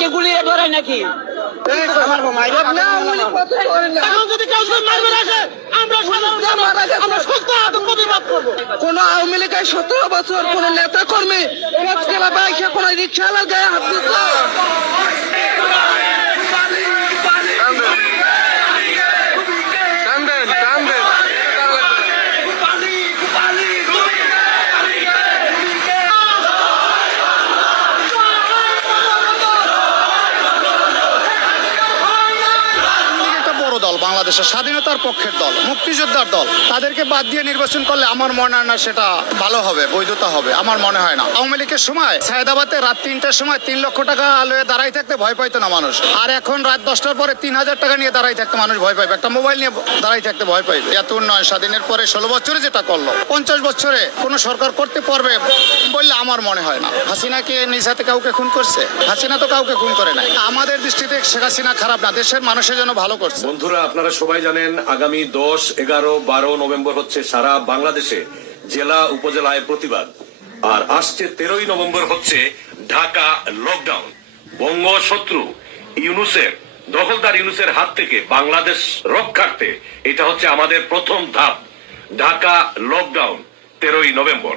কি গুলি ধরে নাকি? কোন আওয়ামী লীগের 17 বছর কোন নেতা কর্মী কোন রিক্সা গায়ে হাত দিত? বাংলাদেশের স্বাধীনতার পক্ষের দল, মুক্তিযোদ্ধার দল, তাদেরকে বাদ দিয়ে নির্বাচন করলে আমার মনে হয় না সেটা ভালো হবে, বৈধতা হবে, আমার মনে হয় না। আওয়ামী লীগের সময় সায়দাবাদে রাত 3টার সময় 3 লক্ষ টাকা লয়ে দাঁড়াই থাকতে ভয় পাইতো না মানুষ, আর এখন রাত 10টার পরে 3000 টাকা নিয়ে দাঁড়াই থাকতে মানুষ ভয় পাইবে, একটা মোবাইল নিয়ে দাঁড়াই থাকতে ভয় পাইবে। এত উন্নয়ন স্বাধীনের পরে 16 বছরে যেটা করলো 50 বছরে কোন সরকার করতে পারবে বললে আমার মনে হয় না। হাসিনাকে নিজ হাতে কাউকে খুন করছে? হাসিনা তো কাউকে খুন করে নাই। আমাদের দৃষ্টিতে শেখ হাসিনা খারাপ না, দেশের মানুষের জন্য ভালো করছে। বন্ধুরা, আপনারা সবাই জানেন আগামী 10, 11, 12 নভেম্বর হচ্ছে সারা বাংলাদেশে জেলা উপজেলায় প্রতিবাদ, আর আসছে 13ই নভেম্বর হচ্ছে ঢাকা লকডাউন। বঙ্গ শত্রু ইউনূসের, দখলদার ইউনূসের হাত থেকে বাংলাদেশ রক্ষার্থে এটা হচ্ছে আমাদের প্রথম ধাপ, ঢাকা লকডাউন 13ই নভেম্বর।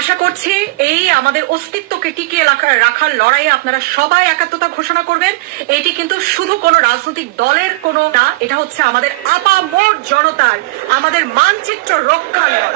আশা করছি এই আমাদের অস্তিত্বকে টিকিয়ে রাখার লড়াইয়ে আপনারা সবাই একাত্মতা ঘোষণা করবেন। এটি কিন্তু শুধু কোনো রাজনৈতিক দলের কোনো না, এটা হচ্ছে আমাদের আপামর জনতার, আমাদের মানচিত্র রক্ষার লড়াই।